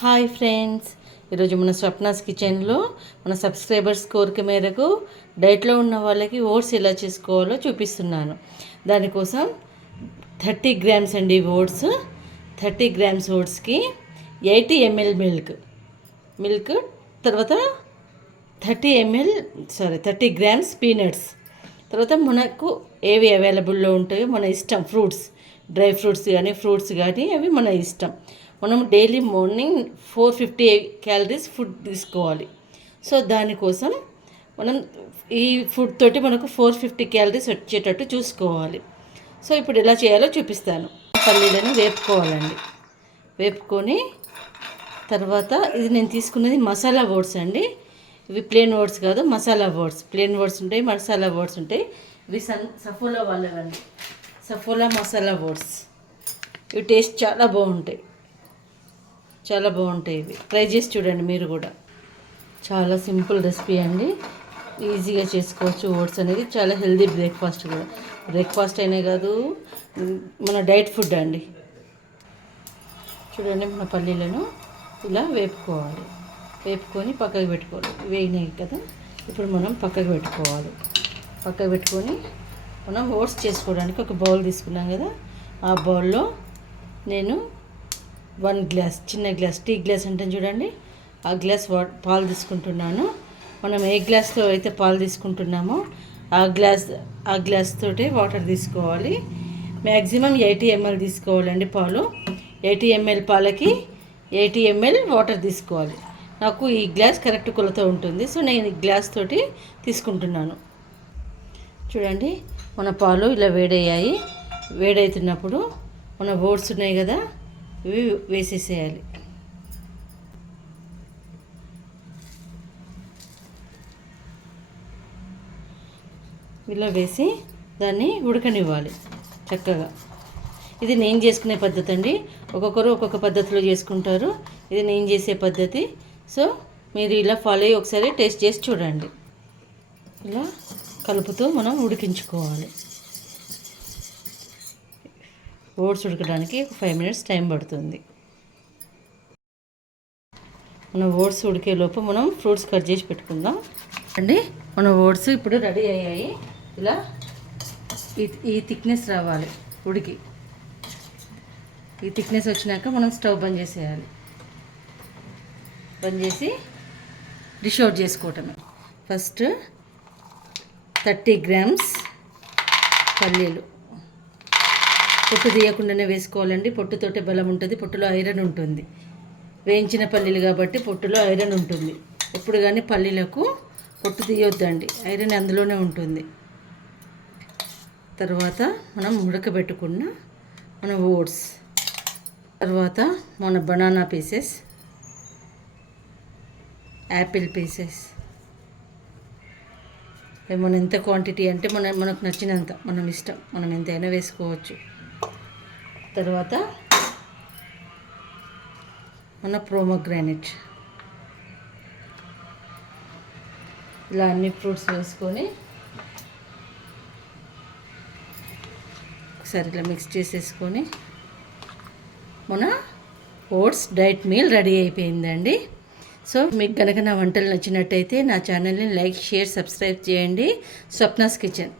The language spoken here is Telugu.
హాయ్ ఫ్రెండ్స్, ఈరోజు మన స్వప్నాస్ కిచెన్లో మన సబ్స్క్రైబర్స్ కోరిక మేరకు డైట్లో ఉన్న వాళ్ళకి ఓట్స్ ఎలా చేసుకోవాలో చూపిస్తున్నాను. దానికోసం 30 గ్రామ్స్ అండి ఓట్స్. 30 గ్రామ్స్ ఓట్స్కి 80 ml మిల్క్, తర్వాత 30 గ్రామ్స్ పీనట్స్, తర్వాత మనకు ఏవి అవైలబుల్లో ఉంటాయో మన ఇష్టం, ఫ్రూట్స్, డ్రై ఫ్రూట్స్ కానీ అవి మన ఇష్టం. మనం డైలీ మార్నింగ్ 450 క్యాలరీస్ ఫుడ్ తీసుకోవాలి. సో దానికోసం మనం ఈ ఫుడ్ తోటి మనకు 450 క్యాలరీస్ వచ్చేటట్టు చూసుకోవాలి. సో ఇప్పుడు ఎలా చేయాలో చూపిస్తాను. పల్లీలను వేపుకోవాలండి. వేపుకొని తర్వాత ఇది నేను తీసుకున్నది మసాలా ఓట్స్ అండి. ఇవి ప్లెయిన్ ఓట్స్ కాదు, మసాలా ఓట్స్. ప్లెయిన్ ఓట్స్ ఉంటాయి, మసాలా ఓట్స్ ఉంటాయి. ఇవి సఫోలా వాళ్ళవండి, సఫోలా మసాలా ఓట్స్. ఇవి టేస్ట్ చాలా బాగుంటాయి, చాలా బాగుంటాయి. ఇవి ట్రై చేసి చూడండి మీరు కూడా. చాలా సింపుల్ రెసిపీ అండి, ఈజీగా చేసుకోవచ్చు. ఓట్స్ అనేది చాలా హెల్దీ బ్రేక్ఫాస్ట్ కూడా. బ్రేక్ఫాస్ట్ అయినా కాదు, మన డైట్ ఫుడ్ అండి. చూడండి, మన పల్లీలను ఇలా వేపుకోవాలి. వేపుకొని పక్కకు పెట్టుకోవాలి. వేగినాయి కదా, ఇప్పుడు మనం పక్కకు పెట్టుకోవాలి. పక్కకు పెట్టుకొని మనం ఓట్స్ చేసుకోవడానికి ఒక బౌల్ తీసుకున్నాం కదా, ఆ బౌల్లో నేను 1 గ్లాస్, చిన్న గ్లాస్, టీ గ్లాస్ అంటాను చూడండి, ఆ గ్లాస్ పాలు తీసుకుంటున్నాను. మనం ఏ గ్లాస్తో అయితే పాలు తీసుకుంటున్నామో ఆ గ్లాస్ తోటే వాటర్ తీసుకోవాలి. మ్యాక్సిమం 80 ml తీసుకోవాలండి పాలు. 80 ml పాలకి 80 ml వాటర్ తీసుకోవాలి. నాకు ఈ గ్లాస్ కరెక్ట్ కొలత ఉంటుంది, సో నేను ఈ గ్లాస్ తోటి తీసుకుంటున్నాను. చూడండి, మన పాలు ఇలా వేడయ్యాయి. వేడవుతున్నప్పుడు మన ఓట్స్ ఉన్నాయి కదా, ఇవి వేసేసేయాలి. ఇలా వేసి దాన్ని ఉడకనివ్వాలి చక్కగా. ఇది నేను చేసుకునే పద్ధతి అండి. ఒక్కొక్కరు ఒక్కొక్క పద్ధతిలో చేసుకుంటారు. ఇది నేను చేసే పద్ధతి. సో మీరు ఇలా ఫాలో అయ్యి ఒకసారి టేస్ట్ చేసి చూడండి. ఇలా కలుపుతూ మనం ఉడికించుకోవాలి. ఓట్స్ ఉడకడానికి 5 minutes టైం పడుతుంది. మన ఓట్స్ ఉడికేలోపు మనం ఫ్రూట్స్ కట్ చేసి పెట్టుకుందాం అండి. మన ఓట్స్ ఇప్పుడు రెడీ అయ్యాయి. ఇలా ఈ థిక్నెస్ రావాలి ఉడికి. ఈ థిక్నెస్ వచ్చినాక మనం స్టవ్ బంద్ చేసేయాలి. బంద్ చేసి డిష్ అవుట్ చేసుకోవటమే. ఫస్ట్ 30 గ్రామ్స్ పల్లీలు పొట్టు తీయకుండానే వేసుకోవాలండి. పొట్టుతోటే బలం ఉంటుంది, పొట్టులో ఐరన్ ఉంటుంది. వేయించిన పల్లీలు కాబట్టి పొట్టులో ఐరన్ ఉంటుంది. ఎప్పుడు కానీ పల్లీలకు పొట్టు తీయొద్దండి, ఐరన్ అందులోనే ఉంటుంది. తర్వాత మనం ఉడకబెట్టుకున్న మన ఓట్స్, తర్వాత మన బనానా పీసెస్, యాపిల్ పీసెస్, మనం ఎంత క్వాంటిటీ అంటే మనకు నచ్చినంత, మనం ఇష్టం, మనం ఎంతైనా వేసుకోవచ్చు. తర్వాత మన ప్రోమోగ్రానైట్, ఇలా అన్ని ఫ్రూట్స్ వేసుకొని ఒకసారి ఇలా మిక్స్ చేసేసుకొని మన ఓట్స్ డైట్ మీల్ రెడీ అయిపోయిందండి. సో మీకు కనుక నా వంటలు నచ్చినట్టయితే నా ఛానల్ని లైక్, షేర్, సబ్స్క్రైబ్ చేయండి. స్వప్నాస్ కిచెన్.